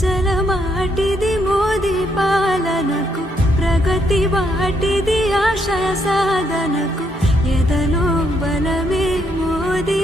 ప్రజల మాటిది మోదీ పాలనకు, ప్రగతి వాటిది ఆశా సాధనకు, ఎదలో బలమే మోదీ